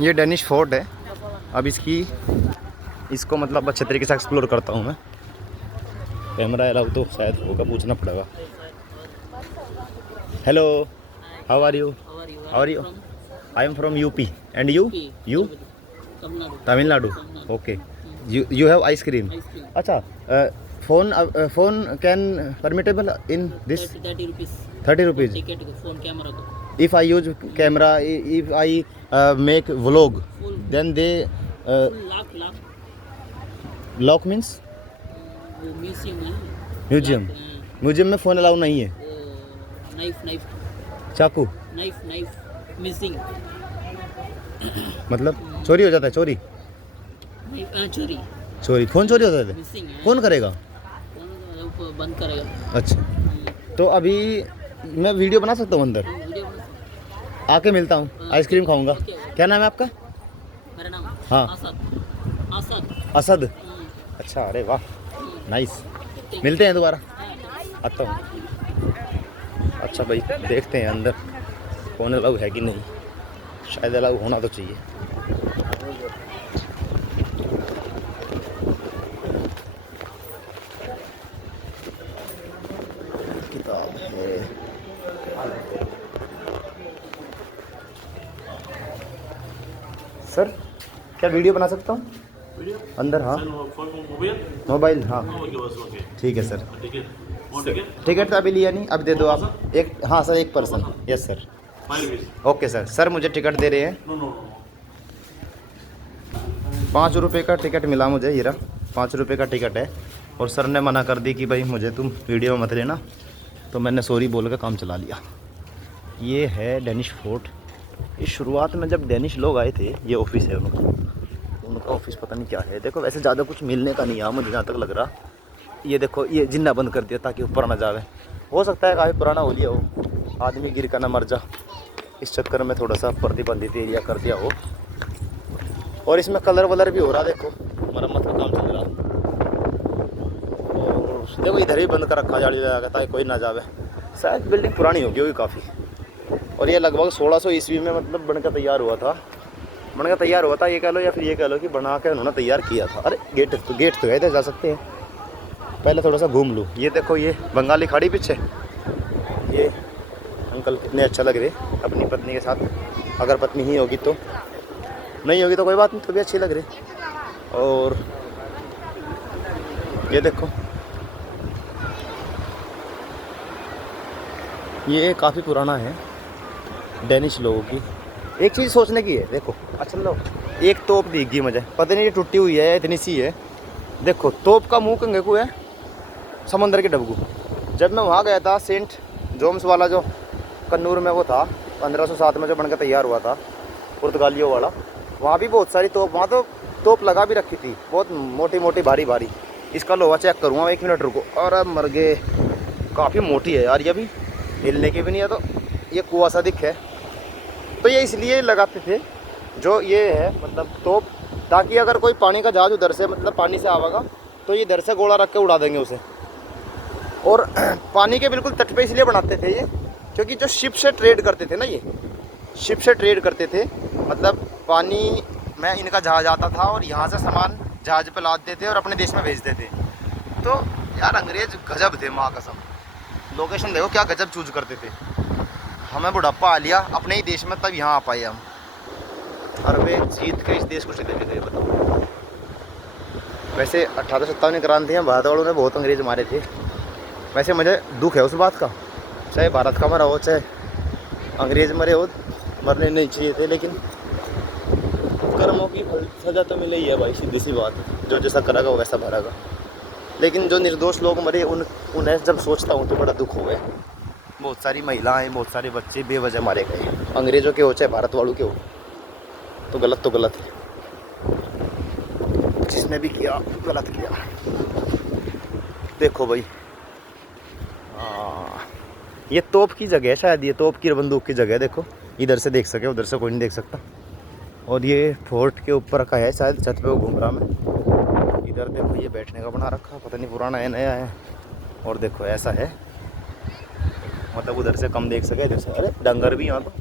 ये Danish fort है। अब इसको मतलब अच्छे तरीके से एक्सप्लोर करता हूँ मैं। कैमरा अलाउ तो शायद होगा, पूछना पड़ेगा। Hello, how are you? How are you? I am from UP and you Tamil Nadu. Okay, you have ice cream. अच्छा, phone can permittable in this 30 rupees 30 rupees ticket phone camera ko if I use camera, if I make vlog, full then they full lakh lock means वो museum है museum. Museum में phone allow नहीं है। Knife चाकू missing मतलब चोरी हो जाता है। चोरी फ़ोन चोरी हो जाता है। मिसिंग है। कौन करेगा? बंद करेगा। अच्छा, तो अभी मैं वीडियो बना सकता हूँ अंदर? वीडियो बना आके मिलता हूँ, आइसक्रीम खाऊंगा। क्या नाम है आपका? मेरा नाम हाँ, असद। हम्म, अच्छा, अरे वाह, नाइस। मिलते हैं दोबारा, आता हूँ। अच्छा भाई, देखते हैं अंदर फ़ोन अलाउ है कि नहीं। शायद अलाउ होना तो चाहिए। किताब है। सर, क्या वीडियो बना सकता हूँ अंदर? हाँ, मोबाइल। हाँ, ठीक है सर। टिकट तो अभी लिया नहीं, अब दे दो आप एक। हाँ सर, एक person. Yes sir. Okay sir. Sir मुझे टिकट दे रहे हैं। 5 रुपये का टिकट मिला मुझे, हीरा 5 रुपये का टिकट है। और सर ने मना कर दी कि भाई मुझे तुम वीडियो मत लेना, तो मैंने सॉरी बोल के काम चला लिया। ये है डेनिश फोर्ट। इस शुरुआत में जब डेनिश लोग आए थे, ये ऑफिस है उनका ऑफिस पता नहीं क्या है। देखो, वैसे ज़्यादा कुछ मिलने का नहीं है मुझे जहाँ तक लग रहा। ये देखो, ये जिन्ना बंद कर दिया ताकि ऊपर ना जावे। हो सकता है काफ़ी पुराना हो लिया हो, आदमी गिर कर ना मर जा, इस चक्कर में थोड़ा सा प्रतिबंधित एरिया कर दिया हो। और इसमें कलर वलर भी हो रहा, देखो मरम्मत का काम चल रहा। और देखो इधर ही बंद कर रखा जाली लगा के ताकि कोई ना जावे। शायद बिल्डिंग पुरानी होगी काफ़ी। और ये लगभग 1600 ईस्वी में मतलब बनकर तैयार हुआ था। ये कह लो या फिर ये कह लो कि बना के उन्होंने तैयार किया था। अरे गेट तो है, इधर जा सकते हैं। पहले थोड़ा सा घूम लूँ। ये देखो, ये बंगाली खाड़ी पीछे। ये अंकल कितने अच्छा लग रहे अपनी पत्नी के साथ। अगर पत्नी ही होगी तो, नहीं होगी तो कोई बात नहीं, तो भी अच्छी लग रही। और ये देखो, ये काफ़ी पुराना है डेनिश लोगों की। एक चीज़ सोचने की है, देखो अच्छा लो, एक तोप दिख गई मुझे, पता नहीं ये टूटी हुई है इतनी सी है। देखो तोप का मुंह कंगे को है समुंदर के डबकू। जब मैं वहाँ गया था, सेंट जोम्स वाला जो कन्नूर में वो था, 1507 में जो बनकर तैयार हुआ था, पुर्तगालियों वाला, वहाँ भी बहुत सारी तोप, वहाँ तो तोप लगा भी रखी थी, बहुत मोटी मोटी भारी भारी। इसका लोहा चेक करूँगा, 1 मिनट रुको। और अब मर गए, काफ़ी मोटी है यार, ये भी हिलने की भी नहीं है। तो ये कुआं सा दिख है, तो ये इसलिए लगाते थे जो ये है मतलब तोप, ताकि अगर कोई पानी का जहाज उधर से मतलब पानी से आवेगा तो ये इधर से गोला रख के उड़ा देंगे उसे। और पानी के बिल्कुल तट पे इसलिए बनाते थे ये, क्योंकि जो शिप से ट्रेड करते थे ना, ये शिप से ट्रेड करते थे, मतलब पानी में इनका जहाज आता था और यहाँ से सामान जहाज पे लादते थे और अपने देश में भेजते थे। तो यार अंग्रेज गजब थे, माँ कसम। लोकेशन देखो क्या गजब चूज करते थे। हमें बुढ़ापा आ लिया अपने ही देश में, तब यहाँ आ पाए हम। अरबे जीत के इस देश को चले गए, बताओ। वैसे 1857 क्रांति में भारत वालों ने बहुत अंग्रेज मारे थे। वैसे मुझे दुख है उस बात का, चाहे भारत का मरा हो चाहे अंग्रेज मरे हो, मरने नहीं चाहिए थे, लेकिन कर्मों की सज़ा तो मिले ही है भाई, सीधी सी बात है। जो जैसा करेगा वो वैसा भरेगा। लेकिन जो निर्दोष लोग मरे उन्हें जब सोचता हूँ तो बड़ा दुख हो गया। बहुत सारी महिलाएं, बहुत सारे बच्चे बेवजह मारे गए, अंग्रेज़ों के हो चाहे भारत वालों के हो। तो गलत है, जिसने भी किया गलत किया। देखो भाई, ये तोप की जगह है शायद, ये तोप की बंदूक की जगह है। देखो इधर से देख सके, उधर से कोई नहीं देख सकता। और ये फोर्ट के ऊपर का है शायद, छत पे वो घूम रहा मैं। इधर देखो ये बैठने का बना रखा, पता नहीं पुराना है नया है। और देखो ऐसा है, मतलब उधर से कम देख सके, इधर से। अरे डंगर भी यहाँ तो,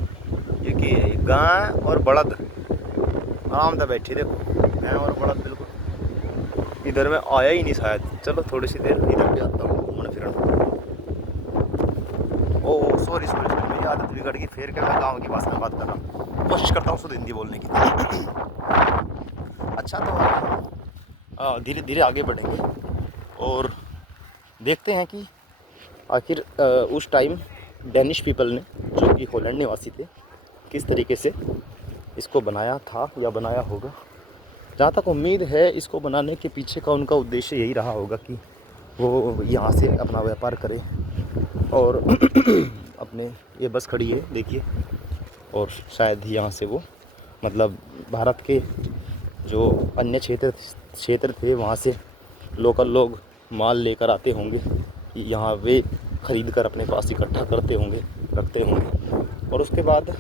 ये कि गाय और बड़द आराम से बैठी देखो मैं और बड़ा बिल्कुल इधर में आया ही नहीं शायद। चलो थोड़ी सी देर इधर भी आता हूँ घूमने फिरने। ओ सॉरी सॉरी सॉरी, मेरी आदत बिगड़ गई, फिर क्या मैं गाँव की भाषा में बात कर रहा हूँ। कोशिश करता हूँ शुद्ध हिंदी बोलने की। अच्छा तो धीरे धीरे आगे बढ़ेंगे और देखते हैं कि आखिर उस टाइम डेनिश पीपल ने, जो कि हॉलैंड निवासी थे, किस तरीके से इसको बनाया था या बनाया होगा। जहाँ तक उम्मीद है इसको बनाने के पीछे का उनका उद्देश्य यही रहा होगा कि वो यहाँ से अपना व्यापार करे और अपने, ये बस खड़ी है देखिए, और शायद यहाँ से वो मतलब भारत के जो अन्य क्षेत्र थे वहाँ से लोकल लोग माल लेकर आते होंगे, यहाँ वे ख़रीद कर अपने पास इकट्ठा करते होंगे, रखते होंगे और उसके बाद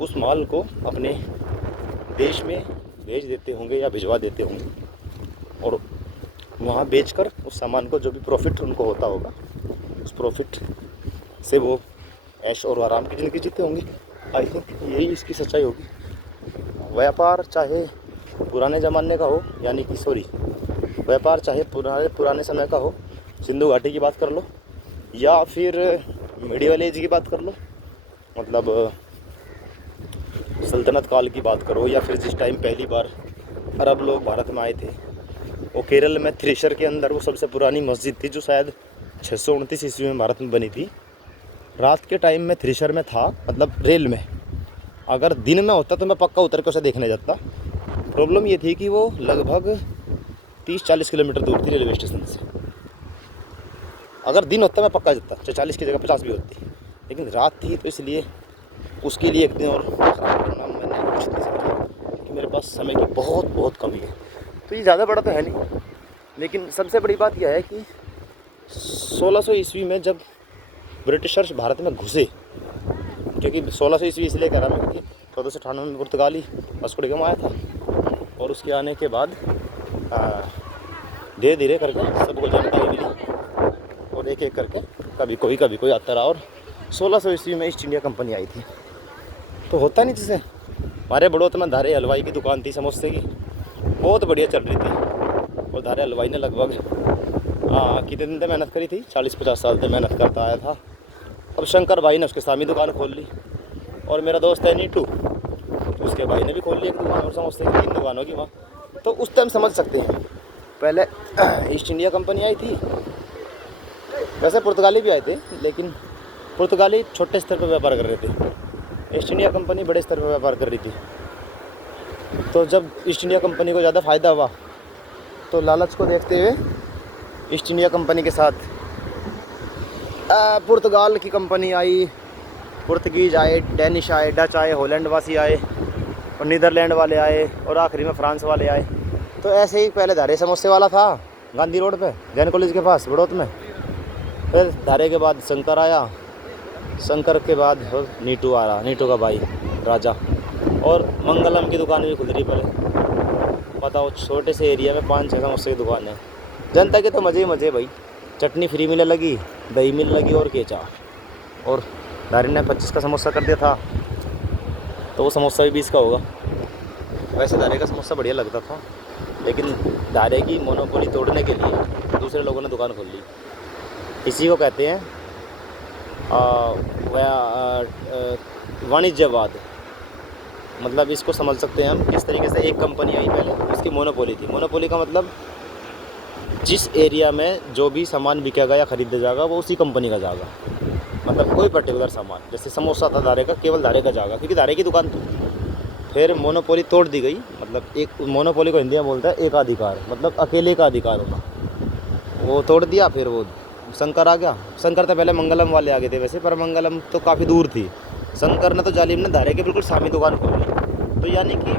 उस माल को अपने देश में भेज देते होंगे या भिजवा देते होंगे और वहाँ बेचकर उस सामान को जो भी प्रॉफिट उनको होता होगा, उस प्रॉफिट से वो ऐश और आराम की ज़िंदगी जीते होंगे। आई थिंक यही इसकी सच्चाई होगी। व्यापार चाहे पुराने ज़माने का हो, यानी कि व्यापार चाहे पुराने समय का हो, सिंधु घाटी की बात कर लो या फिर मिडिवल एज की बात कर लो, मतलब सल्तनत काल की बात करो, या फिर जिस टाइम पहली बार अरब लोग भारत में आए थे, वो केरल में थ्रेशर के अंदर वो सबसे पुरानी मस्जिद थी जो शायद 629 ईस्वी में भारत में बनी थी। रात के टाइम में थ्रेशर में था, मतलब रेल में। अगर दिन में होता तो मैं पक्का उतर के उसे देखने जाता। प्रॉब्लम ये थी कि वो लगभग 30-40 किलोमीटर दूर थी रेलवे स्टेशन से। अगर दिन होता मैं पक्का जाता, 40 की जगह 50 भी होती, लेकिन रात थी तो इसलिए उसके लिए एक दिन और खराब करना मैंने कुछ नहीं समझा कि मेरे पास समय की बहुत बहुत कमी है। तो ये ज़्यादा बड़ा तो है नहीं, लेकिन सबसे बड़ी बात यह है कि 1600 ईस्वी में जब ब्रिटिशर्स भारत में घुसे, क्योंकि 1600 ईस्वी इसलिए कह रहा मैं क्योंकि 1498 में पुर्तगाली वास्को डी गामा आया था और उसके आने के बाद धीरे धीरे करके सबको जानकारी मिली और एक एक करके कभी कोई आता रहा और 1600 ईस्वी में ईस्ट इंडिया कंपनी आई थी। तो होता नहीं, जैसे हमारे बड़ौत में धारे हलवाई की दुकान थी समोसे की, बहुत बढ़िया चल रही थी और धारे हलवाई ने लगभग कितने दिन तक मेहनत करी थी, 40-50 साल तक मेहनत करता आया था। अब शंकर भाई ने उसके सामने दुकान खोल ली और मेरा दोस्त है नीटू, उसके भाई ने भी खोल ली एक दुकान और समोसे की 3 दुकान होगी वहाँ। तो उस टाइम समझ सकते हैं, पहले ईस्ट इंडिया कंपनी आई थी, वैसे पुर्तगाली भी आए थे, लेकिन पुर्तगाली छोटे स्तर पर व्यापार कर रहे थे, ईस्ट इंडिया कंपनी बड़े स्तर पर व्यापार कर रही थी। तो जब ईस्ट इंडिया कंपनी को ज़्यादा फ़ायदा हुआ तो लालच को देखते हुए ईस्ट इंडिया कंपनी के साथ पुर्तगाल की कंपनी आई, पुर्तगीज आए, डेनिश आए, डच आए, हॉलैंड वासी आए और नीदरलैंड वाले आए और आखिरी में फ्रांस वाले आए। तो ऐसे ही पहले धारे समोसे वाला था गांधी रोड पे जैन कॉलेज के पास बड़ौत में, फिर धारे के बाद शंकर आया, शंकर के बाद नीटू आ रहा, नीटू का भाई राजा, और मंगलम की दुकान भी खुल रही पहले। बताओ छोटे से एरिया में 5-6 समोसे की दुकान है। जनता के तो मज़े ही मज़े भाई, चटनी फ्री मिलने लगी, दही मिलने लगी और केचा, और धारे ने 25 का समोसा कर दिया था तो वो समोसा भी 20 का होगा। वैसे धारे का समोसा बढ़िया लगता था, लेकिन धारे की मोनोपोली तोड़ने के लिए दूसरे लोगों ने दुकान खोल ली। इसी को कहते हैं वाणिज्यवाद। मतलब इसको समझ सकते हैं हम किस तरीके से एक कंपनी आई पहले, उसकी मोनोपोली थी। मोनोपोली का मतलब जिस एरिया में जो भी सामान बिकेगा या ख़रीदा जाएगा वो उसी कंपनी का जाएगा, मतलब कोई पर्टिकुलर सामान, जैसे समोसा था धारे का, केवल धारे का जाएगा क्योंकि धारे की दुकान थी। फिर मोनोपोली तोड़ दी गई, मतलब एक मोनोपोली को हिंदी में बोलता है एकाधिकार, मतलब अकेले का अधिकार होना, वो तोड़ दिया। फिर वो शंकर आ गया। शंकर तो पहले मंगलम वाले आ गए थे वैसे, पर मंगलम तो काफ़ी दूर थी। शंकर ने तो जालिम ने धारे के बिल्कुल सामने दुकान खोल ली। तो यानी कि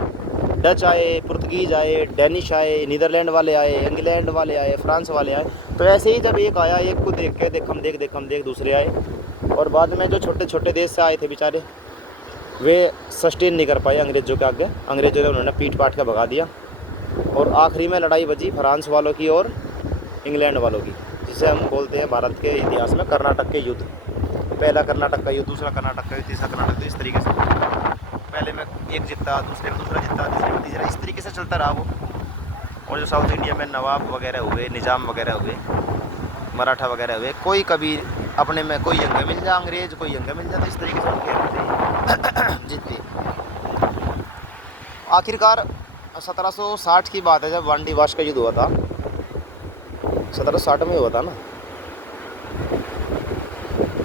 डच आए, पुर्तगीज आए, डेनिश आए, नीदरलैंड वाले आए, इंग्लैंड वाले आए, फ्रांस वाले आए। तो ऐसे ही जब एक आया, एक को देख के देख हम देख दूसरे आए, और बाद में जो छोटे छोटे देश से आए थे बेचारे, वे सस्टेन नहीं कर पाए अंग्रेज़ों के आगे। अंग्रेज़ों ने उन्होंने पीट पाट के भगा दिया और आखिरी में लड़ाई बची फ्रांस वालों की और इंग्लैंड वालों की, जिसे हम बोलते हैं भारत के इतिहास में कर्नाटक के युद्ध। पहला कर्नाटक का युद्ध, दूसरा कर्नाटक का युद्ध, तीसरा कर्नाटक, तो इस तरीके से पहले में एक जीतता, दूसरे में दूसरा जीतता, तीसरे में तीसरा, इस तरीके से चलता रहा वो। और जो साउथ इंडिया में नवाब वगैरह हुए, निज़ाम वगैरह हुए, मराठा वगैरह हुए, कोई कभी अपने में कोई यंग मिल जाए अंग्रेज़, कोई यंग मिल जाए, तो इस तरीके से खेलते जीतते। आखिरकार 1760 की बात है जब वांडी वाश का युद्ध हुआ था, 1760 में हुआ था ना,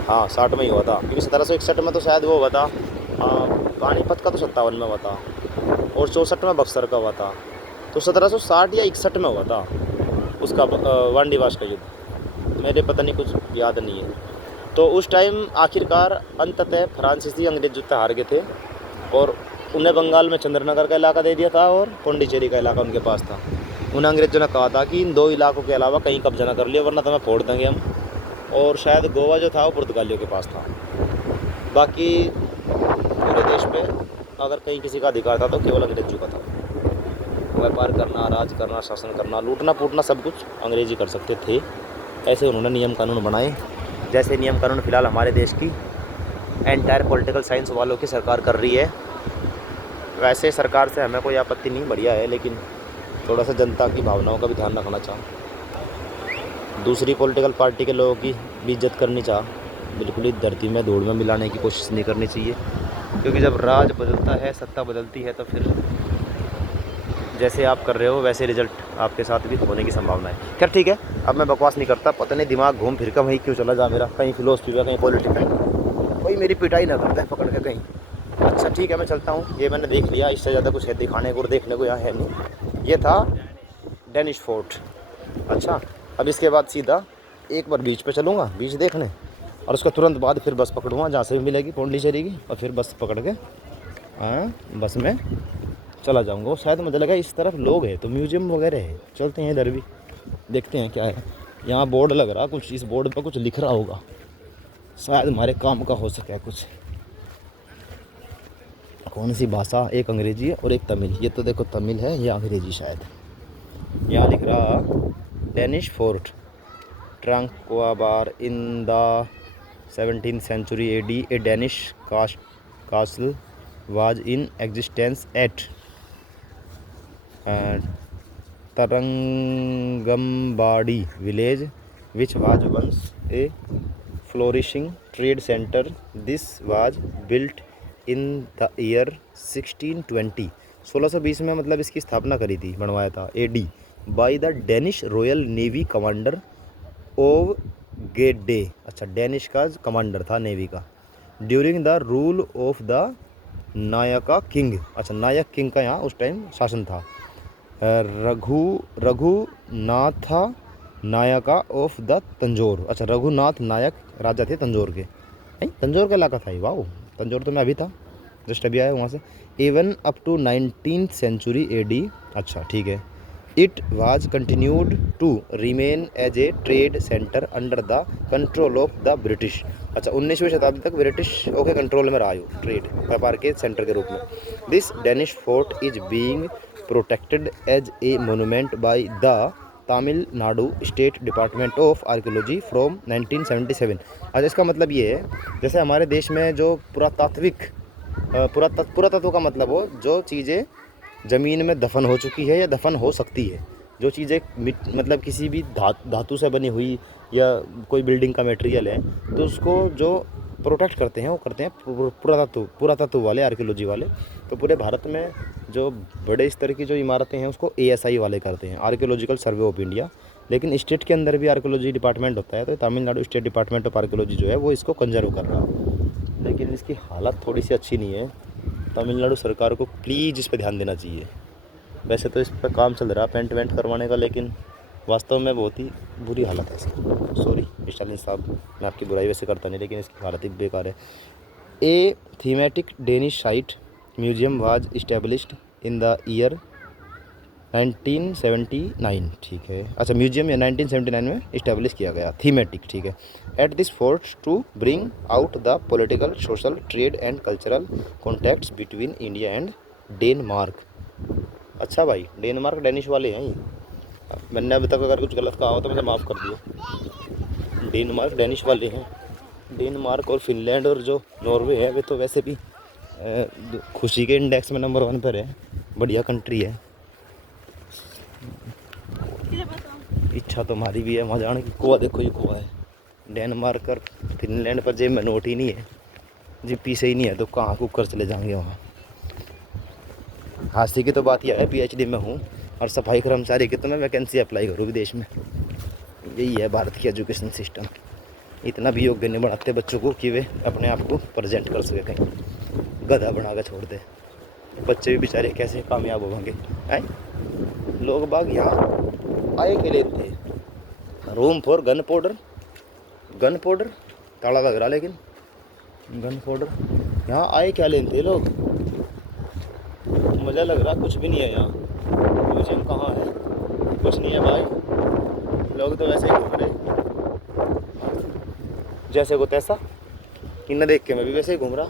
हाँ 60 में ही हुआ था, क्योंकि 1761 में तो शायद वो हुआ था, पानीपत का तो 57 में हुआ था, और 64 में बक्सर का हुआ था, तो 1760 या 61 में हुआ था उसका वांडीवाश का युद्ध, मेरे पता नहीं कुछ याद नहीं है। तो उस टाइम आखिरकार अंततः फ्रांसीसी अंग्रेज युद्ध हार गए थे, और उन्हें बंगाल में चंद्रनगर का इलाका दे दिया था, और पौंडीचेरी का इलाका उनके पास था। उन अंग्रेजों ने कहा था कि इन 2 इलाकों के अलावा कहीं कब्जा ना कर लिया, वरना तुम्हें फोड़ देंगे हम। और शायद गोवा जो था वो पुर्तगालियों के पास था। बाकी पूरे देश पे अगर कहीं किसी का अधिकार था तो केवल अंग्रेजों का था। व्यापार करना, राज करना, शासन करना, लूटना फूटना सब कुछ अंग्रेज ही कर सकते थे। ऐसे उन्होंने नियम कानून बनाए, जैसे नियम कानून फ़िलहाल हमारे देश की एंटायर पॉलिटिकल साइंस वालों की सरकार कर रही है। वैसे सरकार से हमें कोई आपत्ति नहीं, बढ़िया है, लेकिन थोड़ा सा जनता की भावनाओं का भी ध्यान रखना चाह, दूसरी पॉलिटिकल पार्टी के लोगों की भी इज्जत करनी चाह, बिल्कुल ही धरती में धूल में मिलाने की कोशिश नहीं करनी चाहिए, क्योंकि जब राज बदलता है, सत्ता बदलती है, तो फिर जैसे आप कर रहे हो वैसे रिजल्ट आपके साथ भी होने की संभावना है। खैर ठीक है, अब मैं बकवास नहीं करता, पता नहीं दिमाग घूम फिर कर वहीं क्यों चला जा मेरा, कहीं फिलोसफी में, कहीं पॉलिटिकल, कोई मेरी पिटाई ना करता है पकड़ के कहीं। अच्छा ठीक है, मैं चलता हूँ, ये मैंने देख लिया, इससे ज़्यादा कुछ है दिखाने को और देखने को यहाँ है नहीं। ये था डेनिश फोर्ट। अच्छा, अब इसके बाद सीधा एक बार बीच पे चलूँगा, बीच देखने, और उसके तुरंत बाद फिर बस पकड़ूँगा जहाँ से भी मिलेगी पौंडीचेरी की, और फिर बस पकड़ के बस में चला जाऊँगा। शायद मुझे लगा इस तरफ लोग हैं तो म्यूजियम वगैरह है, चलते हैं इधर भी देखते हैं क्या है। यहाँ बोर्ड लग रहा कुछ, इस बोर्ड पर कुछ लिख रहा होगा, शायद हमारे काम का हो सके कुछ। कौन सी भाषा, एक अंग्रेजी है और एक तमिल, ये तो देखो तमिल है, ये अंग्रेजी शायद। यहाँ लिख रहा Danish fort Tranquebar in the 17th century AD, a Danish castle was in existence at Tarangambadi village, which was once a flourishing trade center. This was built in the year 1620, 1620 में मतलब इसकी स्थापना करी थी, बनवाया था AD by the Danish royal navy commander ओव गेडे। अच्छा, डेनिश का कमांडर था नेवी का, during the rule of the Nykaa king. अच्छा, नायक किंग का यहाँ उस टाइम शासन था। Raghunath Nykaa of the Tanjore. अच्छा, रघुनाथ नायक राजा थे तंजौर के, नहीं तंजौर का इलाका था ये, वाह, तंजौर तो मैं अभी था, जस्ट अभी आया वहाँ से। Even up to 19th century AD। अच्छा ठीक है। It was continued to remain as a trade centre under the control of the British. अच्छा, 19वीं शताब्दी तक ब्रिटिशों के कंट्रोल में रहा यो, ट्रेड व्यापार के सेंटर के रूप में। This Danish fort is being protected as a monument by the Tamil Nadu state department of archaeology from 1977। अच्छा, इसका मतलब ये है जैसे हमारे देश में जो पुरातात्विक पुरातत्व का मतलब हो, जो चीज़ें ज़मीन में दफन हो चुकी है या दफन हो सकती है, जो चीज़ें मतलब किसी भी धातु से बनी हुई या कोई बिल्डिंग का मटेरियल है, तो उसको जो प्रोटेक्ट करते हैं वो करते हैं पुरातत्व वाले, आर्कियोलॉजी वाले। तो पूरे भारत में जो बड़े स्तर की जो इमारतें हैं उसको ASI वाले करते हैं, आर्कियोलॉजिकल सर्वे ऑफ इंडिया। लेकिन स्टेट के अंदर भी आर्कियोलॉजी डिपार्टमेंट होता है, तो Tamil Nadu state department of archaeology जो है वो इसको कंजर्व कर रहा है, लेकिन इसकी हालत थोड़ी सी अच्छी नहीं है। तमिलनाडु सरकार को प्लीज़ इस पर ध्यान देना चाहिए। वैसे तो इस पर काम चल रहा है पेंट वेंट करवाने का, लेकिन वास्तव में बहुत ही बुरी हालत है इसकी। सॉरी स्टालिन साहब, मैं आपकी बुराई वैसे करता नहीं, लेकिन इसकी हालत ही बेकार है। A thematic Danish site museum was established in the year 1979। ठीक है, अच्छा म्यूजियम 1979 में इस्टेब्लिश किया गया, थीमेटिक, ठीक है। At this fort to bring out the political, social, trade and cultural contacts between India and Denmark. अच्छा भाई, डेनमार्क डेनिश वाले हैं ये, मैंने अभी तक अगर कुछ गलत कहा हो तो मुझे माफ़ कर दियो। डेनमार्क डेनिश वाले हैं। डेनमार्क और फिनलैंड और जो नॉर्वे है वे तो वैसे भी खुशी के इंडेक्स में नंबर 1 पर है। बढ़िया कंट्री है। इच्छा तो हमारी भी है वहाँ जाने की। गोवा देखो, ये गोवा है। डेनमार्क और फिनलैंड पर जेब में नोट ही नहीं है, जीपी से ही नहीं है, तो कहाँ कुकर चले जाएंगे वहाँ। हास्य की तो बात यह है, पीएचडी में हूँ और सफाई कर्मचारी की तो मैं वैकेंसी अप्लाई करूँ विदेश में। यही है भारत की एजुकेशन सिस्टम। इतना भी योग्य नहीं बनाते बच्चों को कि वे अपने आप को प्रेजेंट कर सके, कहीं गधा बना कर छोड़ दे। बच्चे भी बेचारे कैसे कामयाब होंगे। हैं लोग बाग यहाँ आए के लिए थे, room for gun powder. Gun powder ताला लग रहा, लेकिन गन पाउडर यहाँ आए क्या लेते लोग। मज़ा लग रहा, कुछ भी नहीं है यहाँ। म्यूजियम कहाँ है, कुछ नहीं है भाई। लोग तो वैसे ही घूम रहे जैसे को तैसा। इन देख के मैं भी वैसे ही घूम रहा।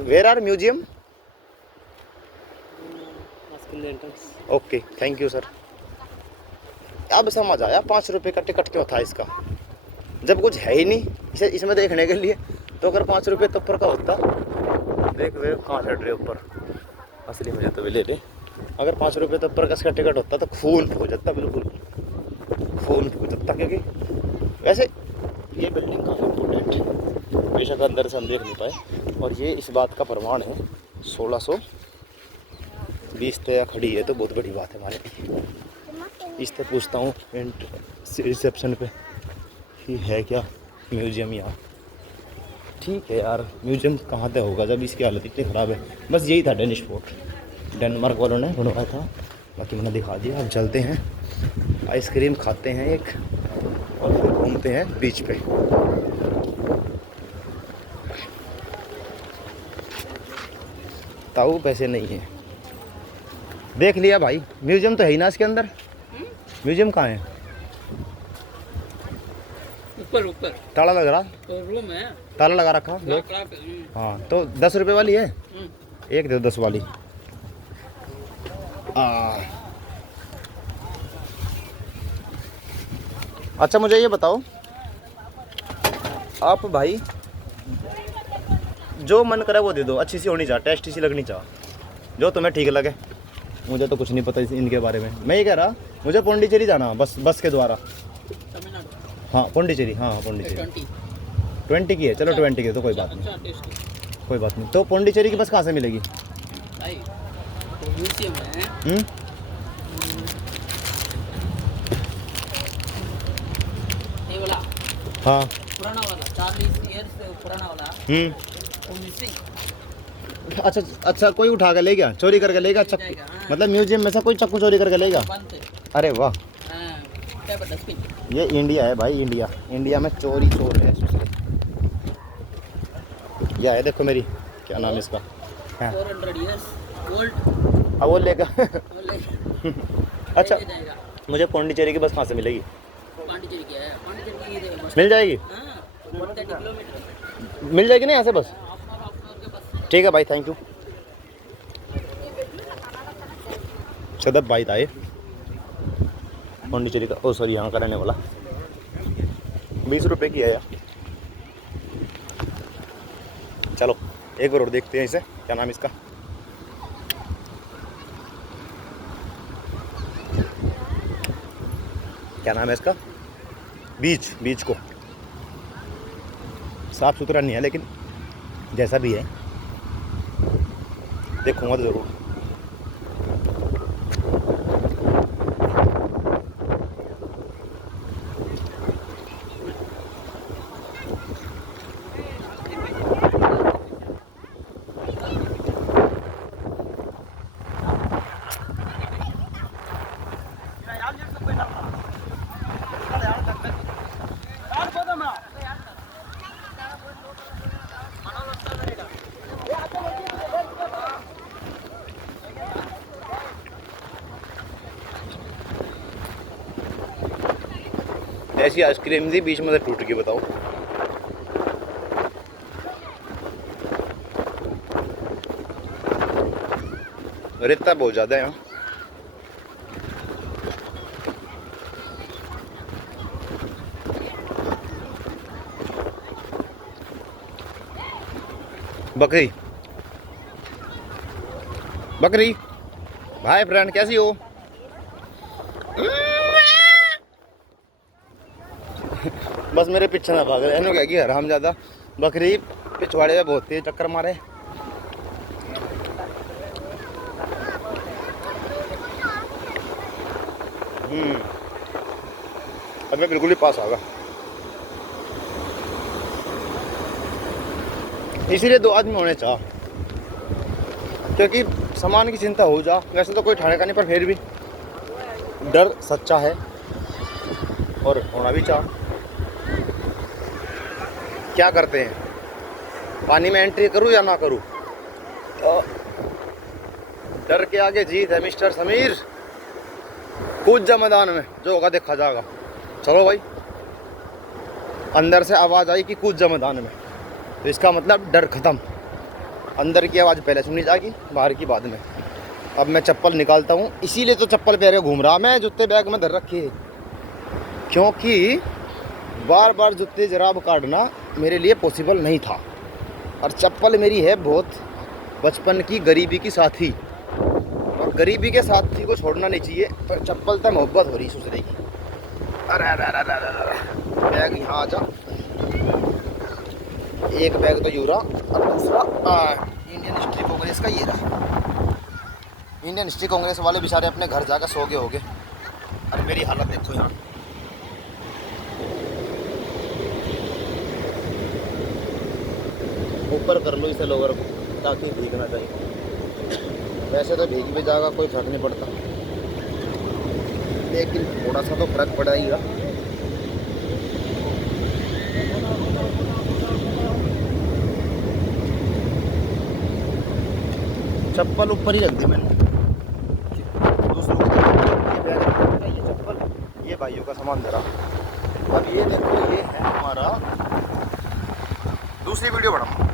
Where are museum? Okay, thank you sir. अब समझ आया 5 रुपये का टिकट क्यों था इसका, जब कुछ है ही नहीं इसे इसमें देखने के लिए। तो अगर 5 रुपये तब का होता, देख वे कहाँ चढ़ रहे ऊपर, असली मजा तो वे ले ले। अगर 5 रुपये तब का इसका टिकट होता तो खून हो जाता, बिल्कुल खून हो जाता। क्योंकि वैसे ये बिल्डिंग काफ़ी इम्पोर्टेंट है, बेशक अंदर से हम देख नहीं पाए। और ये इस बात का प्रमाण है 1620 तक खड़ी है, तो बहुत बड़ी बात है हमारे लिए। इस तक पूछता हूँ रिसेप्शन पे कि है क्या म्यूजियम यहाँ। ठीक है यार, म्यूजियम कहाँ तक होगा जब इसकी हालत इतनी ख़राब है। बस यही था डेनिश फोर्ट, डेनमार्क वालों ने बनवाया था। बाकी मैंने दिखा दिया। अब चलते हैं, आइसक्रीम खाते हैं एक, और फिर घूमते हैं बीच पे। ताऊ पैसे नहीं है। देख लिया भाई, म्यूजियम तो है ही ना इसके अंदर। म्यूजियम कहाँ है? ऊपर ऊपर ताला लग रहा, तो रूम है, ताला लगा रखा। हाँ तो 10 रुपये वाली है, एक दे 10 वाली। अच्छा मुझे ये बताओ आप भाई, जो मन करे वो दे दो, अच्छी सी होनी चाहिए, टेस्टी सी लगनी चाहिए, जो तुम्हें ठीक लगे। मुझे तो कुछ नहीं पता इनके बारे में। मैं ये कह रहा, मुझे पौंडीचेरी जाना बस के द्वारा। हाँ पौंडीचेरी, हाँ पौंडीचेरी 20 की है। चलो 20 की तो कोई बात नहीं, कोई बात नहीं। तो पौंडीचेरी की बस कहाँ से मिलेगी? म्यूजियम है। ये वाला हाँ पुराना वाला 40 ईयर्स पुराना वाला वो मिसिंग। अच्छा कोई उठा के ले गया, चोरी करके ले गया। मतलब म्यूजियम में से कोई चक्कू चोरी करके ले गया। अरे वाह, ये इंडिया है भाई, इंडिया में चोरी चोर है। यह है देखो मेरी, क्या नाम है इसका? 400 इयर्स ओल्ड। अब वो लेगा। अच्छा मुझे पौंडीचेरी की बस कहाँ से मिलेगी? पांडिचेरी की है, पांडिचेरी की मिल जाएगी? 30 किलोमीटर मिल जाएगी ना यहाँ से बस? ठीक है भाई, थैंक यू। सदब भाई था ये पौंडीचेरी का, ओ सॉरी यहाँ का रहने वाला। 20 रुपये की है यार। चलो एक बार और देखते हैं इसे, क्या नाम इसका? क्या नाम है इसका? बीच को साफ सुथरा नहीं है, लेकिन जैसा भी है देखूंगा तो ज़रूर। ऐसी आइसक्रीम थी, बीच में से टूट गई, बताओ। रेता बहुत ज़्यादा है यहाँ। बकरी बकरी भाई फ्रेंड कैसी हो? बस मेरे पीछे ना भाग रहे हैं क्या कि हराम ज़्यादा बकरी पिछवाड़े में बहुत तेज चक्कर मारे। अब मैं बिल्कुल ही पास आ गया, इसीलिए 2 आदमी होने चाह, क्योंकि सामान की चिंता हो जा। वैसे तो कोई ठाने का नहीं, पर फिर भी डर सच्चा है और होना भी चाह। क्या करते हैं, पानी में एंट्री करूं या ना करूं? डर के आगे जीत है मिस्टर समीर। कूद जा मैदान में, जो होगा देखा जाएगा। चलो भाई, अंदर से आवाज़ आई कि कूद जा मैदान में, तो इसका मतलब डर ख़त्म। अंदर की आवाज़ पहले सुनी जाएगी, बाहर की बाद में। अब मैं चप्पल निकालता हूँ, इसीलिए तो चप्पल पहले घूम रहा मैं, जूते बैग में धर रखे, क्योंकि बार बार जूते जराब काटना मेरे लिए पॉसिबल नहीं था। और चप्पल मेरी है बहुत बचपन की गरीबी की साथी, और गरीबी के साथी को छोड़ना नहीं चाहिए, पर चप्पल तक मोहब्बत हो रही दूसरे की। अरे अरे अरे अरे, बैग यहाँ आ जा। एक बैग तो यूरा और दूसरा इंडियन हिस्ट्री कांग्रेस का ये रहा। इंडियन हिस्ट्री कांग्रेस वाले बेचारे अपने घर जाकर सो गए होंगे। और मेरी हालत देखो यहाँ, ऊपर कर लो इसे लोअर को ताकि भीगना चाहिए। वैसे तो भीग भी जाएगा, कोई फर्क नहीं पड़ता, लेकिन थोड़ा सा तो फर्क पड़ेगा। चप्पल ऊपर ही रख दी मैंने, दूसरों को ये चप्पल, ये भाइयों का सामान जरा। अब ये देखो, ये है हमारा दूसरी वीडियो बनाऊँ।